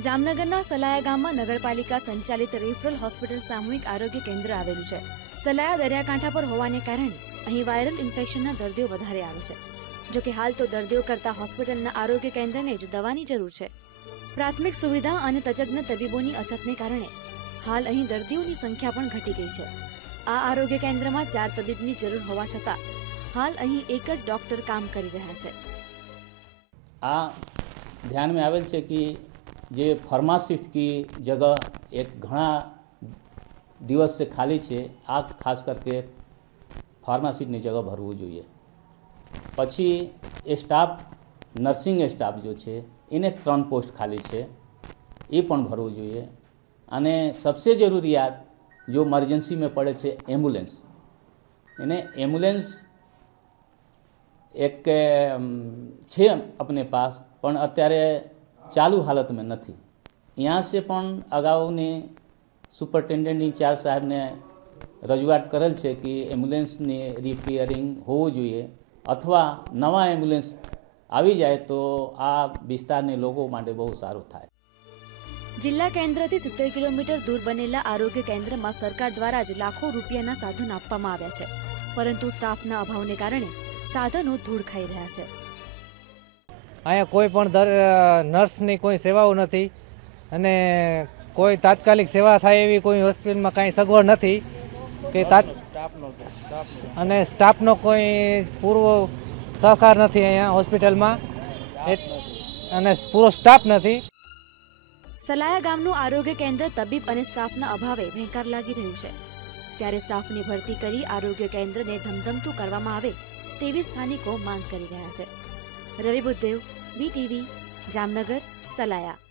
જામનગરના સલાયા ગામમાં નગરપાલિકા સંચાલિત રેફરલ હોસ્પિટલ સામૂહિક આરોગ્ય કેન્દ્ર આવેલું છે. સલાયા દરિયાકાંઠા પર હોવાને કારણે અહીં વાયરલ ઇન્ફેક્શનના દર્દીઓ વધારે આવે છે. જો કે હાલ તો દર્દીઓ કરતા હોસ્પિટલના આરોગ્ય કેન્દ્રને જ દવાની જરૂર છે. પ્રાથમિક સુવિધા અને તજજ્ઞ તબીબોની અછતને કારણે હાલ અહીં દર્દીઓની સંખ્યા પણ ઘટી ગઈ છે. આ આરોગ્ય કેન્દ્રમાં ચાર તબીબની જરૂર હોવા છતાં હાલ અહીં એક જ ડોક્ટર કામ કરી રહ્યા છે. આ ધ્યાનમાં આવેલ છે કે જે ફાર્માસિસ્ટ કી જગ્યા એક ઘણા દિવસ સે ખાલી છે, આ ખાસ ਕਰਕੇ ફાર્માસિસ્ટની જગ્યા ભરવું જોઈએ. પછી એ સ્ટાફ, નર્સિંગ સ્ટાફ જો છે, એને ત્રણ પોસ્ટ ખાલી છે. એ પણ ભરવું જોઈએ. અને સબસે જરૂરિયાત, જો મર્જન્સીમાં પડે છે, એમ્બ્યુલન્સ. એને એમ્બ્યુલન્સ એક છે આપણે પાસ, પણ અત્યારે ચાલુ હાલતમાં નથી. ત્યાં છે પણ અગાઉને સુપરિન્ટેન્ડન્ટ ઇન્ચાર્જ સાહેબને રજૂઆત કરેલ છે કે એમ્બ્યુલન્સને રિપેરિંગ હોવું જોઈએ અથવા નવા એમ્બ્યુલન્સ આવી જાય તો આ વિસ્તારને લોકો માટે બહુ સારું થાય. જિલ્લા કેન્દ્રથી સિત્તેર કિલોમીટર દૂર બનેલા આરોગ્ય કેન્દ્રમાં સરકાર દ્વારા જ લાખો રૂપિયાના સાધન આપવામાં આવ્યા છે. પરંતુ સ્ટાફના અભાવને કારણે સાધનો ધૂળ ખાઈ રહ્યા છે. અહીંયા કોઈ પણ નર્સની કોઈ સેવાઓ નથી અને કોઈ તાત્કાલિક સેવા થાય એવી કોઈ હોસ્પિટલમાં કાંઈ સગવડ નથી કે તાત અને સ્ટાફનો કોઈ પૂરો સહકાર નથી અહીંયા હોસ્પિટલમાં. અને પૂરો સ્ટાફ નથી. સલાયા ગામનું આરોગ્ય કેન્દ્ર તબીબ અને સ્ટાફના અભાવે ભેંકાર લાગી રહ્યું છે. ત્યારે સ્ટાફની ભરતી કરી આરોગ્ય કેન્દ્રને ધમધમતું કરવામાં આવે તેવી સ્થાનિકો માંગ કરી રહ્યા છે. Ravi Buddhdev V TV Jamnagar Salaya.